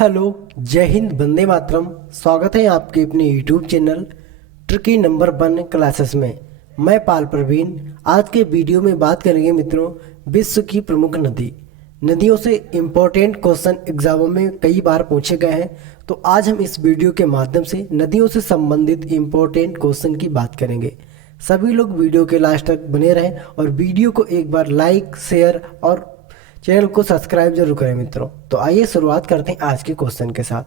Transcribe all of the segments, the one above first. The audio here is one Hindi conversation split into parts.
हेलो, जय हिंद, वंदे मातरम। स्वागत है आपके अपने YouTube channel tricky number 1 classes में। मैं पाल प्रवीण। आज के वीडियो में बात करेंगे मित्रों विश्व की प्रमुख नदी। नदियों से इम्पोर्टेंट क्वेश्चन एग्जामों में कई बार पूछे गए हैं, तो आज हम इस वीडियो के माध्यम से नदियों से संबंधित इम्पोर्टेंट क्वेश्चन की बात करेंगे। सभी लोग वीडियो के लास्ट तक बने रहें और वीडियो को एक बार लाइक, शेयर और चैनल को सब्सक्राइब जरूर करें मित्रों। तो आइए शुरुआत करते हैं आज के क्वेश्चन के साथ।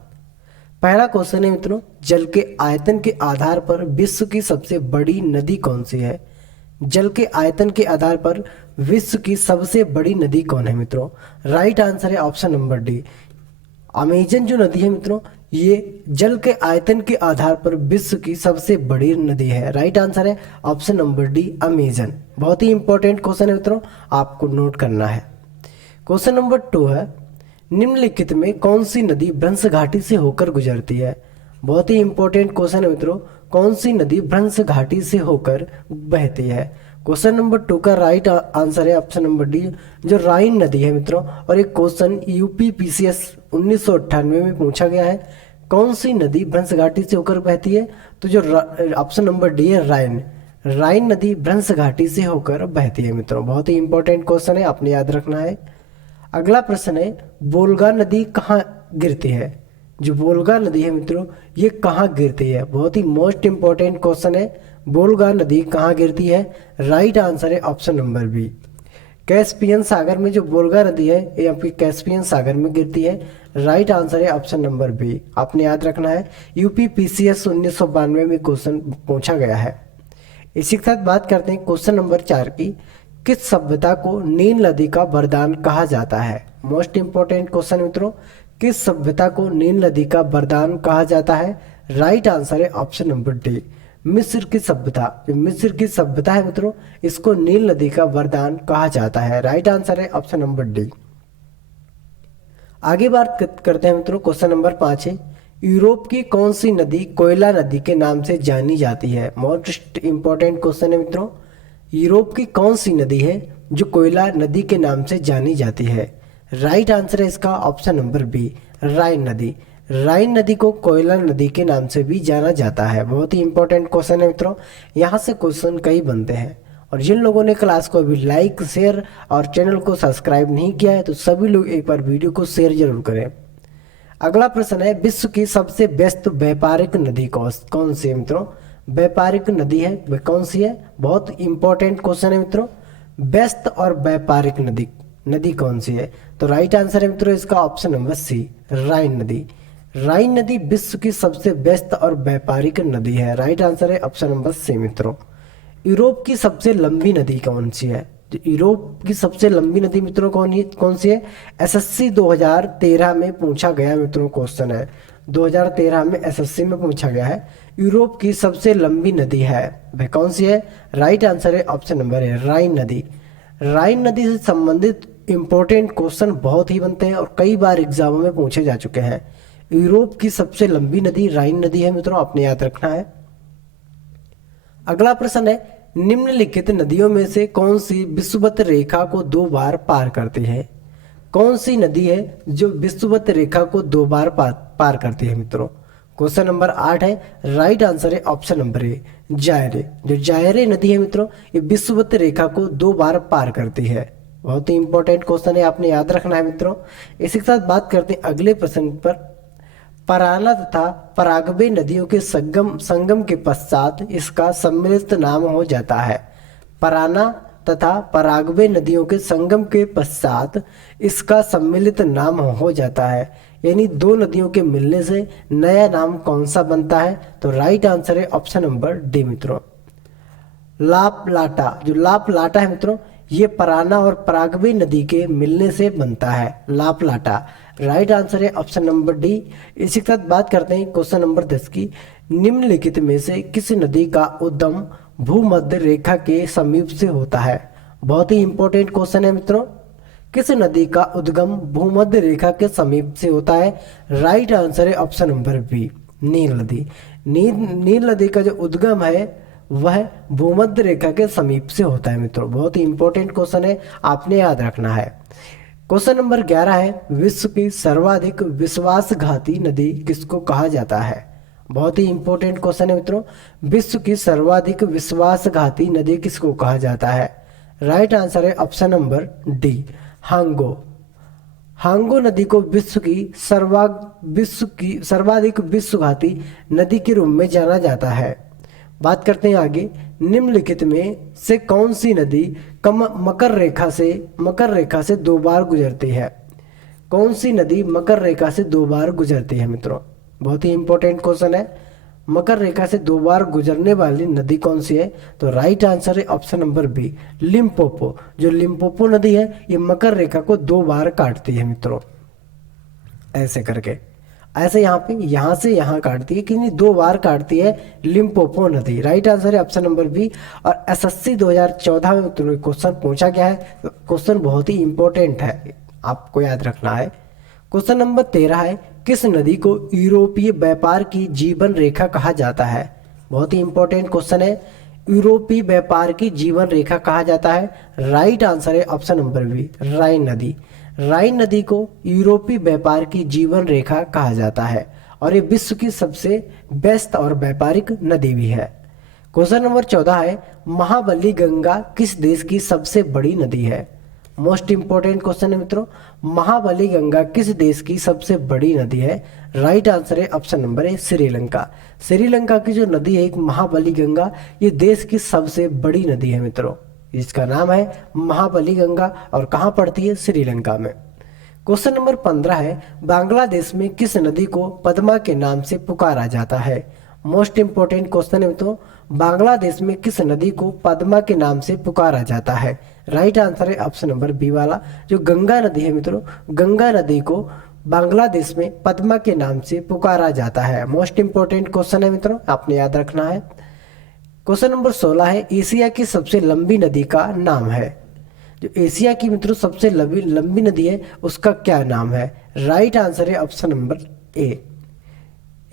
पहला क्वेश्चन है मित्रों, जल के आयतन के आधार पर विश्व की सबसे बड़ी नदी कौन सी है? जल के आयतन के आधार पर विश्व की सबसे बड़ी नदी कौन है मित्रों? राइट आंसर है ऑप्शन नंबर डी, अमेजन जो नदी है मित्रों, ये जल के आयतन के आधार पर विश्व की सबसे बड़ी नदी है। राइट आंसर है ऑप्शन नंबर डी, अमेजन। बहुत ही इंपॉर्टेंट क्वेश्चन है मित्रों, आपको नोट करना है। क्वेश्चन नंबर 2 है, निम्नलिखित में कौन सी नदी भ्रंश घाटी से होकर गुजरती है? बहुत ही इंपॉर्टेंट क्वेश्चन है मित्रों, कौन सी नदी भ्रंश घाटी से होकर बहती है? क्वेश्चन नंबर 2 का राइट आंसर है ऑप्शन नंबर डी, जो राइन नदी है मित्रों। और एक क्वेश्चन यूपी पीसीएस 1998 में पूछा गया है, कौन सी नदी भ्रंश घाटी से होकर बहती है? तो जो ऑप्शन नंबर डी है राइन। राइन नदी भ्रंश घाटी से होकर बहती है मित्रों। बहुत ही इंपॉर्टेंट क्वेश्चन है, आपने याद रखना है। अगला प्रश्न है, वोल्गा नदी कहाँ गिरती है? जो वोल्गा नदी है मित्रों, ये कहाँ गिरती है? बहुत ही मोस्ट इंपॉर्टेंट क्वेश्चन है, वोल्गा नदी कहाँ गिरती है? राइट आंसर है ऑप्शन नंबर बी, कैस्पियन सागर में। जो वोल्गा नदी है ये आपकी कैस्पियन सागर में गिरती है। राइट आंसर है ऑप्शन नंबर बी, आपने याद रखना है। यूपी पीसीएस 1992 में क्वेश्चन पूछा गया है। इसी के साथ बात करते हैं क्वेश्चन नंबर 4 की, किस सभ्यता को नील नदी का वरदान कहा जाता है? मोस्ट इंपॉर्टेंट क्वेश्चन मित्रों, किस सभ्यता को नील नदी का वरदान कहा जाता है? राइट आंसर है ऑप्शन नंबर डी, मिस्र की सभ्यता। जो मिस्र की सभ्यता है मित्रों, इसको नील नदी का वरदान कहा जाता है। राइट आंसर है ऑप्शन नंबर डी। आगे बात करते हैं मित्रों, क्वेश्चन नंबर 5 है, यूरोप की कौन सी नदी कोयला नदी के नाम से जानी जाती है? मोस्ट इंपॉर्टेंट क्वेश्चन है मित्रों, यूरोप की कौन सी नदी है जो कोयला नदी के नाम से जानी जाती है? राइट आंसर है इसका ऑप्शन नंबर बी, राइन नदी। राइन नदी को कोयला नदी के नाम से भी जाना जाता है। बहुत ही इंपॉर्टेंट क्वेश्चन है मित्रों, यहाँ से क्वेश्चन कई बनते हैं। और जिन लोगों ने क्लास को अभी लाइक, शेयर और चैनल को सब्सक्राइब नहीं किया है, तो सभी लोग एक बार वीडियो को शेयर जरूर करें। अगला प्रश्न है, विश्व की सबसे व्यस्त व्यापारिक नदी कौन सी है मित्रों? व्यापारिक नदी है वह कौन सी है? बहुत इंपॉर्टेंट क्वेश्चन है मित्रों, व्यस्त और व्यापारिक नदी कौन सी है? तो राइट आंसर है मित्रों इसका ऑप्शन नंबर सी, राइन नदी। राइन नदी विश्व की सबसे व्यस्त और व्यापारिक नदी है। राइट आंसर है ऑप्शन नंबर सी मित्रों। यूरोप की सबसे लंबी नदी कौन सी है? तो यूरोप की सबसे लंबी नदी मित्रों कौन सी है? एसएससी 2013 में पूछा गया मित्रों क्वेश्चन है, 2013 में एसएससी में पूछा गया है, यूरोप की सबसे लंबी नदी है वह कौन सी है? राइट आंसर है ऑप्शन नंबर है राइन नदी। राइन नदी से संबंधित इंपॉर्टेंट क्वेश्चन बहुत ही बनते हैं और कई बार एग्जामों में पूछे जा चुके हैं। यूरोप की सबसे लंबी नदी राइन नदी है मित्रों, आपने याद रखना है। अगला प्रश्न है, निम्नलिखित नदियों में से कौन सी विषुवत रेखा को 2 बार पार करती है? कौन सी नदी है जो विषुवत रेखा को 2 बार पार करती है मित्रों? क्वेश्चन नंबर 8 है, राइट आंसर है ऑप्शन नंबर ए, जायरे। जो जायरे नदी है मित्रों, ये विषुवत रेखा को 2 बार पार करती है। बहुत ही इंपॉर्टेंट क्वेश्चन है, आपने याद रखना है मित्रों। इसी के साथ बात करते हैं अगले प्रश्न पर, पराना तथा परागवे नदियों के संगम के पश्चात इसका सम्मिलित नाम हो जाता है। पराना तथा परागवे नदियों के संगम के पश्चात इसका सम्मिलित नाम हो जाता है, यानी 2 नदियों के मिलने से नया नाम कौन सा बनता है? तो राइट आंसर है ऑप्शन नंबर डी मित्रों, लापलाटा। जो लापलाटा है मित्रों, ये पराना और परागवे नदी के मिलने से बनता है, लापलाटा। राइट आंसर है ऑप्शन नंबर डी। इसी के साथ बात करते हैं क्वेश्चन नंबर 10 की, निम्नलिखित में से किस नदी का उद्गम भूमध्य रेखा के समीप से होता है? बहुत ही इंपॉर्टेंट क्वेश्चन है मित्रों, किस नदी का उद्गम भूमध्य रेखा के समीप से होता है? राइट आंसर है ऑप्शन नंबर बी, नील नदी। नील नदी का जो उद्गम है वह भूमध्य रेखा के समीप से होता है मित्रों। बहुत ही इंपॉर्टेंट क्वेश्चन है, आपने याद रखना है। क्वेश्चन नंबर 11 है, विश्व की सर्वाधिक विश्वासघाती नदी किसको कहा जाता है? बहुत ही इंपॉर्टेंट क्वेश्चन है मित्रों। विश्व की सर्वाधिक विश्वासघाती नदी किसको कहा जाता है? राइट आंसर है ऑप्शन नंबर डी, हांगो। हांगो नदी को विश्व की सर्वाधिक विश्वघाती नदी के रूप में जाना जाता है। बात करते हैं आगे, निम्नलिखित में से कौन सी नदी मकर रेखा से 2 बार गुजरती है? कौन सी नदी मकर रेखा से 2 बार गुजरती है मित्रों? बहुत ही इंपॉर्टेंट क्वेश्चन है। मकर रेखा से 2 बार गुजरने वाली नदी कौन सी है? तो राइट आंसर है ऑप्शन नंबर बी, लिम्पोपो। जो लिम्पोपो नदी है ये मकर रेखा को 2 बार काटती है मित्रों, ऐसे करके, ऐसे यहाँ से यहाँ काटती है कि नहीं, 2 बार काटती है लिम्पोपो नदी। राइट आंसर है ऑप्शन नंबर बी। और एसएससी 2014 में मित्रों क्वेश्चन पूछा गया है, क्वेश्चन बहुत ही इंपॉर्टेंट है, आपको याद रखना है। क्वेश्चन नंबर 13 है, किस नदी को यूरोपीय व्यापार की जीवन रेखा कहा जाता है? बहुत ही इंपॉर्टेंट क्वेश्चन है, यूरोपीय व्यापार की जीवन रेखा कहा जाता है। राइट आंसर है ऑप्शन नंबर बी, राइन नदी। राइन नदी को यूरोपीय व्यापार की जीवन रेखा कहा जाता है और ये विश्व की सबसे व्यस्त और व्यापारिक नदी भी है। क्वेश्चन नंबर 14 है, महाबली गंगा किस देश की सबसे बड़ी नदी है? मोस्ट इंपॉर्टेंट क्वेश्चन है मित्रों, महाबली गंगा किस देश की सबसे बड़ी नदी है? राइट आंसर है option number A, Sri Lanka. Sri Lanka की जो नदी है एक महाबली गंगा, ये देश की सबसे बड़ी नदी है मित्रों, इसका नाम है महाबली गंगा और कहाँ पड़ती है? श्रीलंका में। क्वेश्चन नंबर 15 है, बांग्लादेश में किस नदी को पद्मा के नाम से पुकारा जाता है? मोस्ट इंपोर्टेंट क्वेश्चन है मित्रों, बांग्लादेश में किस नदी को पद्मा के नाम से पुकारा जाता है? राइट आंसर है ऑप्शन नंबर बी वाला, जो गंगा नदी है मित्रों, गंगा नदी को बांग्लादेश में पद्मा के नाम से पुकारा जाता है। मोस्ट इंपोर्टेंट क्वेश्चन है मित्रों, आपने याद रखना है। क्वेश्चन नंबर 16 है, एशिया की सबसे लंबी नदी का नाम है? जो एशिया की मित्रों सबसे लंबी नदी है उसका क्या नाम है? राइट आंसर है ऑप्शन नंबर ए,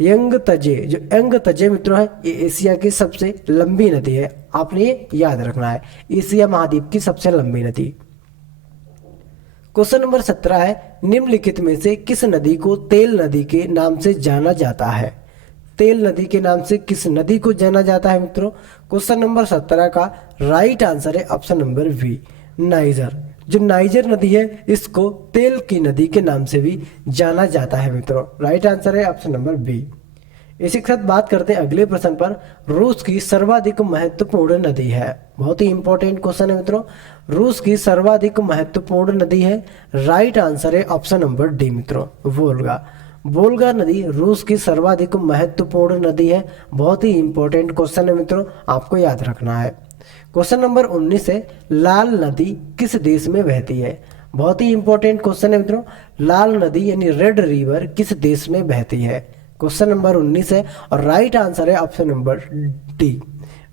यंगतजे। जो यंगतजे मित्रों है ये एशिया की सबसे लंबी नदी है, आपने ये याद रखना है, एशिया महाद्वीप की सबसे लंबी नदी। क्वेश्चन नंबर 17 है, निम्नलिखित में से किस नदी को तेल नदी के नाम से जाना जाता है? तेल नदी के नाम से किस नदी को जाना जाता है मित्रों? क्वेश्चन नंबर 17 का राइट आंसर है ऑप्शन नंबर बी, नाइजर। जो नाइजर नदी है इसको तेल की नदी के नाम से भी जाना जाता है मित्रों। राइट आंसर है ऑप्शन नंबर बी। इसी के साथ बात करते हैं अगले प्रश्न पर, रूस की सर्वाधिक महत्वपूर्ण नदी है? बहुत ही इंपॉर्टेंट क्वेश्चन है मित्रों, रूस की सर्वाधिक महत्वपूर्ण नदी है? राइट आंसर है ऑप्शन नंबर डी मित्रों, वोल्गा। वोल्गा नदी रूस की सर्वाधिक महत्वपूर्ण नदी है। बहुत ही इंपॉर्टेंट क्वेश्चन है मित्रों, आपको याद रखना है। क्वेश्चन नंबर 19 है, लाल नदी किस देश में बहती है? बहुत ही इंपॉर्टेंट क्वेश्चन है मित्रों, लाल नदी यानी रेड रिवर किस देश में बहती है? क्वेश्चन नंबर 19 है और राइट आंसर है ऑप्शन नंबर डी,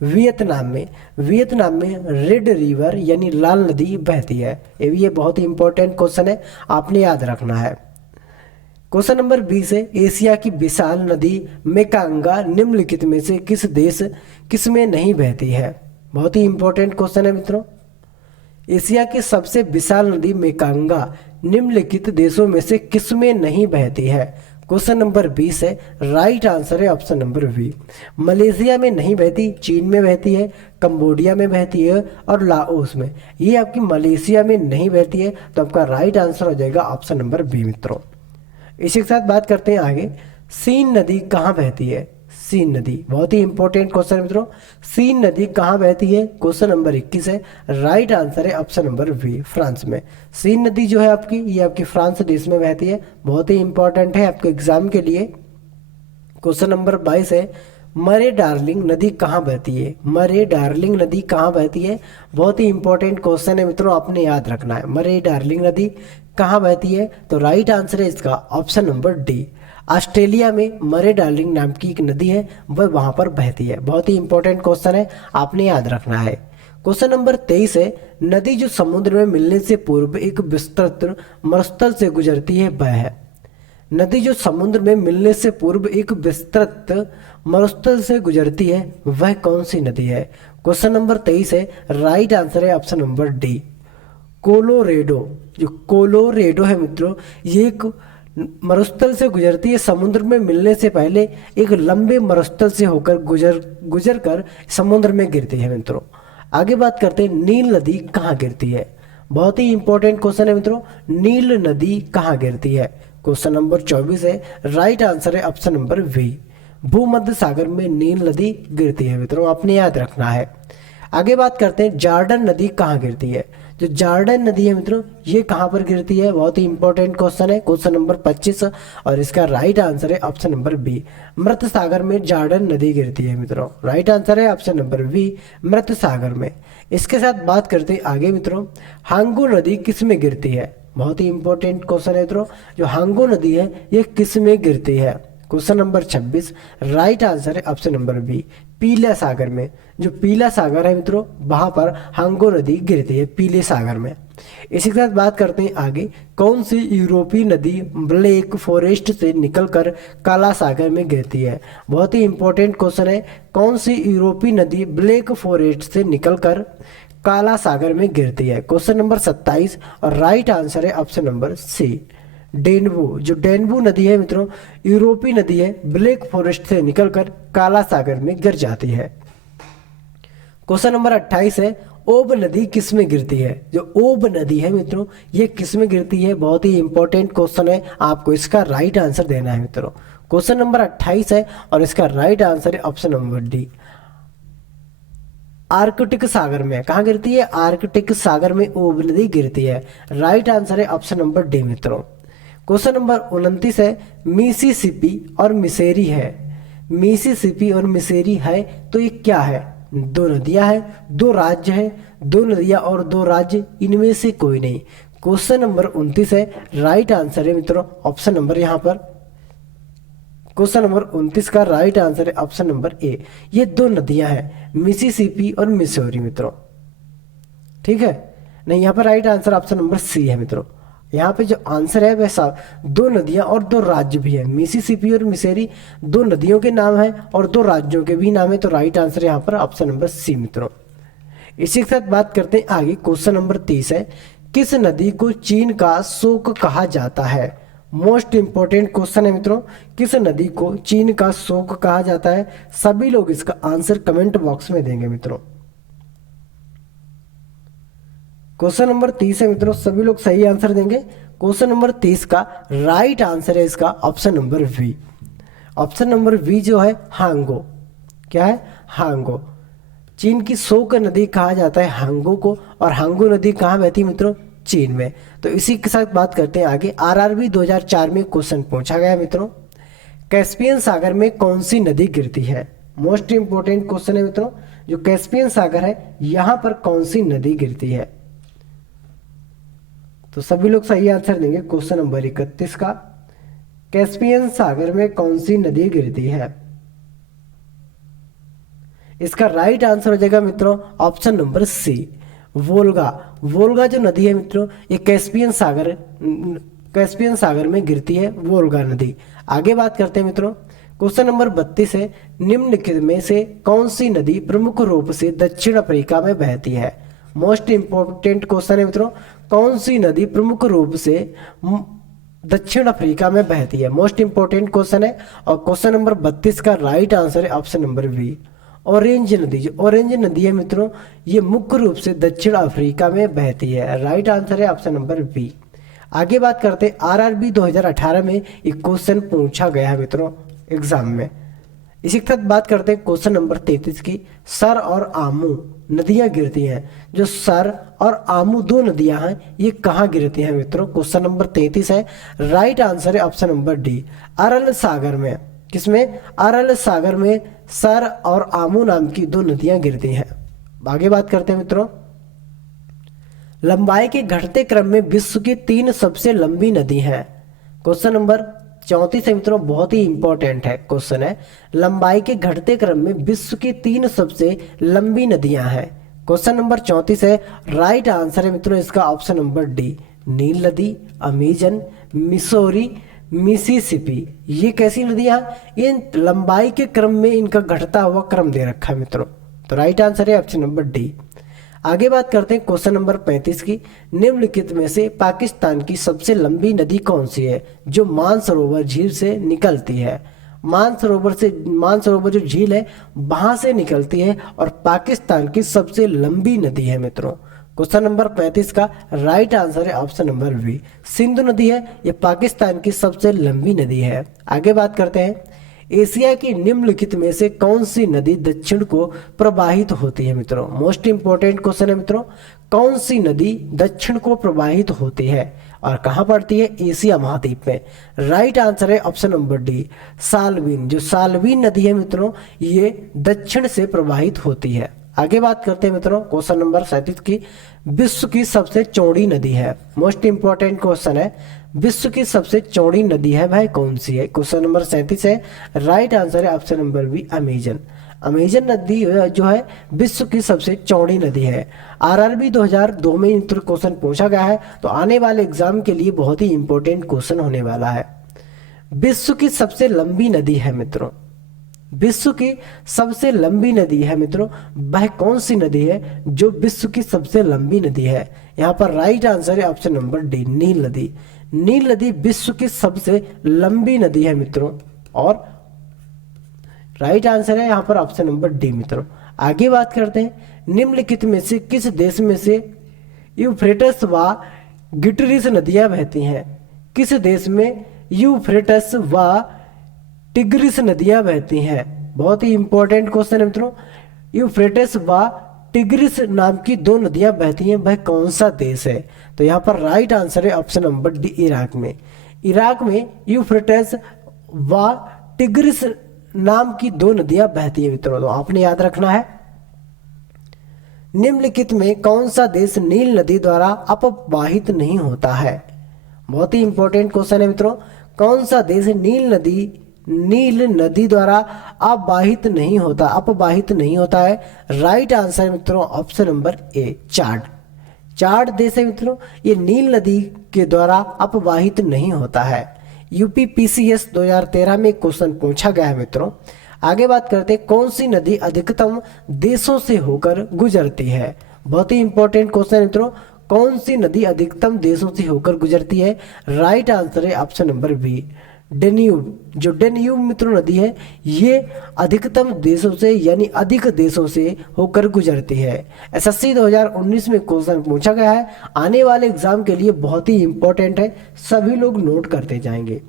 वियतनाम में। वियतनाम में रेड रिवर यानी लाल नदी बहती है। ये बहुत ही इंपॉर्टेंट क्वेश्चन है, आपने याद रखना है। क्वेश्चन नंबर 20 है, एशिया की विशाल नदी मेकांगा निम्नलिखित में से किस में नहीं बहती है? बहुत ही इंपॉर्टेंट क्वेश्चन है मित्रों, एशिया की सबसे विशाल नदी मेकांगा निम्नलिखित देशों में से किस में नहीं बहती है? क्वेश्चन नंबर 20 है, राइट आंसर है ऑप्शन नंबर बी, मलेशिया में नहीं बहती, चीन में बहती है, कंबोडिया में बहती है और लाओस में। ये आपकी मलेशिया में नहीं बहती है, तो आपका राइट आंसर हो जाएगा ऑप्शन नंबर बी मित्रों। इसी के साथ बात करते हैं आगे, सीन नदी कहाँ बहती है? सीन नदी बहुत ही इंपॉर्टेंट क्वेश्चन मित्रों, सीन नदी कहाँ बहती है? क्वेश्चन नंबर 21 है, राइट आंसर है ऑप्शन नंबर बी, फ्रांस में। सीन नदी जो है आपकी, ये आपकी फ्रांस देश में बहती है। बहुत ही इंपॉर्टेंट है आपके एग्जाम के लिए। क्वेश्चन नंबर 22 है, मरे डार्लिंग नदी कहाँ बहती है? मरे डार्लिंग नदी कहाँ बहती है? बहुत ही इंपॉर्टेंट क्वेश्चन है मित्रों, आपने याद रखना है, मरे डार्लिंग नदी कहाँ बहती है? तो राइट आंसर है इसका ऑप्शन नंबर डी, ऑस्ट्रेलिया में मरे डार्लिंग नाम की एक नदी है, वह वहां पर बहती है। बहुत ही इंपॉर्टेंट क्वेश्चन है, आपने याद रखना है। क्वेश्चन नंबर 23 है, नदी जो समुद्र में मिलने से पूर्व एक विस्तृत मरुस्थल से गुजरती है वह है? नदी जो समुद्र में मिलने से पूर्व एक विस्तृत मरुस्थल से गुजरती है वह कौन सी नदी है? क्वेश्चन नंबर 23 है, राइट आंसर है ऑप्शन नंबर डी, कोलोरेडो। जो कोलोरेडो है मित्रों, ये एक मरुस्थल से गुजरती है। समुद्र में मिलने से पहले एक लंबे मरुस्थल से होकर गुजर कर समुद्र में गिरती है मित्रों। आगे बात करते हैं, नील नदी कहाँ गिरती है। बहुत ही इंपॉर्टेंट क्वेश्चन है मित्रों, नील नदी कहाँ गिरती है। क्वेश्चन नंबर 24 है, राइट आंसर है ऑप्शन नंबर बी, भूमध्य सागर में नील नदी गिरती है मित्रों, आपने याद रखना है। आगे बात करते हैं, जॉर्डन नदी कहाँ गिरती है। जो जॉर्डन नदी है मित्रों, ये कहाँ पर गिरती है, बहुत ही इंपॉर्टेंट क्वेश्चन है। क्वेश्चन नंबर 25 और इसका राइट आंसर है ऑप्शन नंबर बी, मृत सागर में जॉर्डन नदी गिरती है मित्रों। राइट आंसर है ऑप्शन नंबर बी, मृत सागर में। इसके साथ बात करते हैं आगे मित्रों, हांगू नदी किस में गिरती है। बहुत ही इंपॉर्टेंट क्वेश्चन है मित्रों, जो हांगू नदी है ये किस में गिरती है। क्वेश्चन नंबर 26, राइट आंसर है ऑप्शन नंबर बी, पीला सागर में। जो पीला सागर है मित्रों, वहां पर हांगो नदी गिरती है, पीले सागर में। इसी के साथ बात करते हैं आगे, कौन सी यूरोपीय नदी ब्लैक फॉरेस्ट से निकलकर काला सागर में गिरती है। बहुत ही इंपॉर्टेंट क्वेश्चन है, कौन सी यूरोपीय नदी ब्लैक फॉरेस्ट से निकलकर काला सागर में गिरती है। क्वेश्चन नंबर 27 और राइट आंसर है ऑप्शन नंबर सी, डेनबू। जो डेनबू नदी है मित्रों, यूरोपीय नदी है, ब्लैक फॉरेस्ट से निकलकर काला सागर में गिर जाती है। क्वेश्चन नंबर 28 है, ओब नदी किस में गिरती है। जो ओब नदी है मित्रों, ये किस में गिरती है, बहुत ही इंपॉर्टेंट क्वेश्चन है, आपको इसका राइट आंसर देना है मित्रों। क्वेश्चन नंबर 28 है और इसका राइट आंसर है ऑप्शन नंबर डी, आर्कटिक सागर में। कहाँ गिरती है, आर्कटिक सागर में ओब नदी गिरती है। राइट आंसर है ऑप्शन नंबर डी मित्रों। क्वेश्चन नंबर 29 है, मिसिसिपी और मिसेरी है। मिसिसिपी और मिसेरी है तो ये क्या है, दो नदियां हैं, दो राज्य हैं, दो नदियां और दो राज्य, इनमें से कोई नहीं। क्वेश्चन नंबर 29 है, राइट आंसर है मित्रों ऑप्शन नंबर, यहाँ पर क्वेश्चन नंबर 29 का राइट आंसर है ऑप्शन नंबर ए, ये दो नदियां हैं, मिसिसिपी और मिसौरी मित्रों। ठीक है, नहीं यहाँ पर right answer option number C है मित्रों। यहाँ पे जो आंसर है वैसा दो नदियां और दो राज्य भी है, मिसिसिपी और मिसेरी दो नदियों के नाम है और दो राज्यों के भी नाम है, तो राइट आंसर यहाँ पर ऑप्शन नंबर सी मित्रों। इसी के साथ बात करते हैं आगे, क्वेश्चन नंबर 30 है, किस नदी को चीन का शोक कहा जाता है। मोस्ट इंपोर्टेंट क्वेश्चन है मित्रों, किस नदी को चीन का शोक कहा जाता है। सभी लोग इसका आंसर कमेंट बॉक्स में देंगे मित्रों। क्वेश्चन नंबर 30 है मित्रों, सभी लोग सही आंसर देंगे। क्वेश्चन नंबर 30 का राइट आंसर है इसका option number B. Option number B जो है हांगो, क्या है, हांगो। चीन की शोक नदी कहा जाता है हांगो को, और हांगो नदी कहाँ बहती है मित्रों, चीन में। तो इसी के साथ बात करते हैं आगे, आरआरबी 2004 में क्वेश्चन पूछा गया मित्रों, कैस्पियन सागर में कौन सी नदी गिरती है। मोस्ट इंपोर्टेंट क्वेश्चन है मित्रों, जो कैस्पियन सागर है यहाँ पर कौन सी नदी गिरती है। तो सभी लोग सही आंसर देंगे। क्वेश्चन नंबर 31 का, कैस्पियन सागर में कौन सी नदी गिरती है। इसका राइट आंसर हो जाएगा मित्रों option number C, Volga. Volga जो नदी है मित्रों, ये कैस्पियन सागर में गिरती है, वोल्गा नदी। आगे बात करते हैं मित्रों, क्वेश्चन नंबर 32 है, निम्नलिखित में से कौन सी नदी प्रमुख रूप से दक्षिण अफ्रीका में बहती है। मोस्ट इंपोर्टेंट क्वेश्चन है मित्रों, कौन सी नदी प्रमुख रूप से दक्षिण अफ्रीका में बहती है। मोस्ट इंपोर्टेंट क्वेश्चन है, और क्वेश्चन नंबर 32 का राइट आंसर है ऑप्शन नंबर बी, ऑरेंज नदी। जो ऑरेंज नदी है मित्रों, ये मुख्य रूप से दक्षिण अफ्रीका में बहती है। राइट आंसर है ऑप्शन नंबर बी। आगे बात करते हैं, आरआरबी 2018 में एक क्वेश्चन पूछा गया है मित्रों एग्जाम में। इसी के साथ बात करते हैं क्वेश्चन नंबर 33 की, सर और आमू नदियां गिरती हैं। जो सर और आमू दो नदियां हैं, ये कहाँ गिरती हैं मित्रों। क्वेश्चन नंबर 33 है, राइट आंसर है ऑप्शन नंबर डी, अरल सागर में। किसमें, अरल सागर में सर और आमू नाम की दो नदियां गिरती हैं। आगे बात करते हैं मित्रों, लंबाई के घटते क्रम में विश्व की 3 सबसे लंबी नदी हैं। क्वेश्चन नंबर 34 है मित्रों, बहुत ही इंपॉर्टेंट है क्वेश्चन है, लंबाई के घटते क्रम में विश्व की 3 सबसे लंबी नदियां हैं। क्वेश्चन नंबर 34 है, राइट आंसर है मित्रों इसका ऑप्शन नंबर डी, नील नदी, अमेजन, मिसौरी, मिसिसिपी। ये कैसी नदियां, ये लंबाई के क्रम में इनका घटता हुआ क्रम दे रखा है मित्रों। तो राइट आंसर है ऑप्शन नंबर डी। आगे बात करते हैं क्वेश्चन नंबर 35 की। निम्नलिखित में से पाकिस्तान की सबसे लंबी नदी कौन सी है जो मानसरोवर झील से निकलती है? मानसरोवर जो झील है वहां से निकलती है और पाकिस्तान की सबसे लंबी नदी है मित्रों। क्वेश्चन नंबर 35 का राइट आंसर है ऑप्शन नंबर बी, सिंधु नदी है, ये पाकिस्तान की सबसे लंबी नदी है। आगे बात करते हैं, एशिया की निम्नलिखित में से कौन सी नदी दक्षिण को प्रवाहित होती है मित्रों? मोस्ट इंपोर्टेंट क्वेश्चन है मित्रों, कौन सी नदी दक्षिण को प्रवाहित होती है और कहाँ पड़ती है? एशिया महाद्वीप में। राइट आंसर है ऑप्शन नंबर डी, साल्वीन। जो साल्वीन नदी है मित्रों ये दक्षिण से प्रवाहित होती है। आगे बात करते हैं मित्रों क्वेश्चन नंबर 37 की। विश्व की सबसे चौड़ी नदी है, मोस्ट इंपॉर्टेंट क्वेश्चन है, विश्व की सबसे चौड़ी नदी है भाई कौन सी है? क्वेश्चन नंबर 37 है। राइट आंसर है option number B, Amazon. Amazon नदी जो है विश्व की सबसे चौड़ी नदी है। आरआरबी 2002 में मित्रों क्वेश्चन पूछा गया है, तो आने वाले एग्जाम के लिए बहुत ही इंपॉर्टेंट क्वेश्चन होने वाला है। विश्व की सबसे लंबी नदी है मित्रों, विश्व की सबसे लंबी नदी है मित्रों, वह कौन सी नदी है जो विश्व की सबसे लंबी नदी है? यहाँ पर राइट आंसर है ऑप्शन नंबर डी, नील नदी। नील नदी विश्व की सबसे लंबी नदी है मित्रों और राइट आंसर है यहाँ पर ऑप्शन नंबर डी मित्रों। आगे बात करते हैं, निम्नलिखित में से किस देश में से यूफ्रेटस व टिग्रिस नदियां बहती हैं? किस देश में यूफ्रेटस व टिग्रिस नदियां बहती हैं? बहुत ही इंपॉर्टेंट क्वेश्चन है मित्रों। यूफ्रेटस व टिग्रिस नाम की दो नदियां बहती हैं, वह कौन सा देश है? तो यहाँ पर राइट आंसर है ऑप्शन नंबर डी, इराक में। इराक में यूफ्रेटस व टिग्रिस नाम की दो नदियां बहती हैं मित्रों, तो आपने याद रखना है। निम्नलिखित में कौन सा देश नील नदी द्वारा अपवाहित नहीं होता है? बहुत ही इंपॉर्टेंट क्वेश्चन है मित्रों, कौन सा देश नील नदी द्वारा अपवाहित नहीं होता है? राइट आंसर मित्रों ऑप्शन नंबर ए, चाड देश है मित्रों, ये नील नदी के द्वारा अपवाहित नहीं होता है। यूपीपीसीएस 2013 में क्वेश्चन पूछा गया है मित्रों। आगे बात करते हैं, कौन सी नदी अधिकतम देशों से होकर गुजरती है? बहुत ही इंपॉर्टेंट क्वेश्चन है मित्रों, कौन सी नदी अधिकतम देशों से होकर गुजरती है? राइट आंसर है ऑप्शन नंबर बी, डेन्यूब। जो डेन्यूब मित्रों नदी है ये अधिकतम देशों से यानी अधिक देशों से होकर गुजरती है। एसएससी 2019 में क्वेश्चन पूछा गया है, आने वाले एग्जाम के लिए बहुत ही इंपॉर्टेंट है, सभी लोग नोट करते जाएंगे।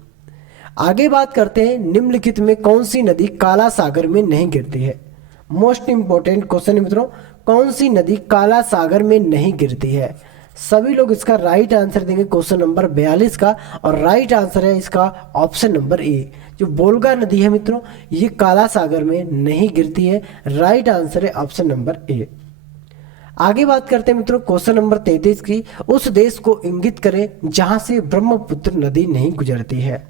आगे बात करते हैं, निम्नलिखित में कौन सी नदी काला सागर में नहीं गिरती है? मोस्ट इंपॉर्टेंट क्वेश्चन है मित्रों, कौन सी नदी काला सागर में नहीं गिरती है? सभी लोग इसका राइट आंसर देंगे क्वेश्चन नंबर 42 का, और राइट आंसर है इसका ऑप्शन नंबर ए, जो बोलगा नदी है मित्रों ये काला सागर में नहीं गिरती है। राइट आंसर है ऑप्शन नंबर ए। आगे बात करते हैं मित्रों क्वेश्चन नंबर 33 की। उस देश को इंगित करें जहां से ब्रह्मपुत्र नदी नहीं गुजरती है।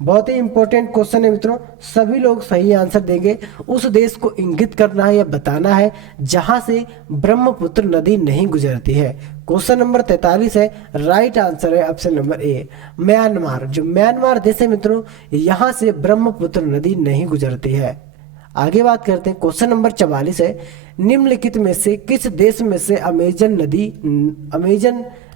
बहुत ही इंपॉर्टेंट क्वेश्चन है मित्रों, सभी लोग सही आंसर देंगे। उस देश को इंगित करना है या बताना है जहां से ब्रह्मपुत्र नदी नहीं गुजरती है। क्वेश्चन नंबर 43 है, राइट आंसर है ऑप्शन नंबर ए, म्यांमार। जो म्यांमार देश है मित्रों यहां से ब्रह्मपुत्र नदी नहीं गुजरती है। आगे बात करते हैं क्वेश्चन नंबर 44 है, निम्नलिखित में से किस देश में से अमेजन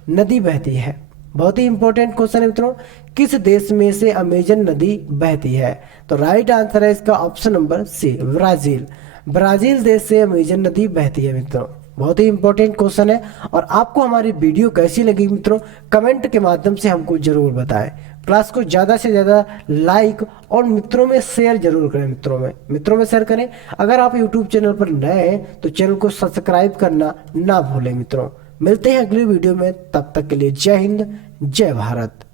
नदी बहती है? बहुत ही इंपॉर्टेंट क्वेश्चन है मित्रों, किस देश में से अमेजन नदी बहती है? तो राइट आंसर है इसका option number C, Brazil. Brazil देश से अमेजन नदी बहती है मित्रों। बहुत ही इंपॉर्टेंट क्वेश्चन है। और आपको हमारी वीडियो कैसी लगी मित्रों कमेंट के माध्यम से हमको जरूर बताएं। क्लास को ज़्यादा से ज़्यादा लाइक और मित्रों में शेयर जरूर करें, मित्रों में शेयर करें। अगर आप यूट्यूब चैनल पर नए हैं तो चैनल को सब्सक्राइब करना ना भूलें मित्रों। मिलते हैं अगली वीडियो में, तब तक के लिए जय हिंद जय भारत।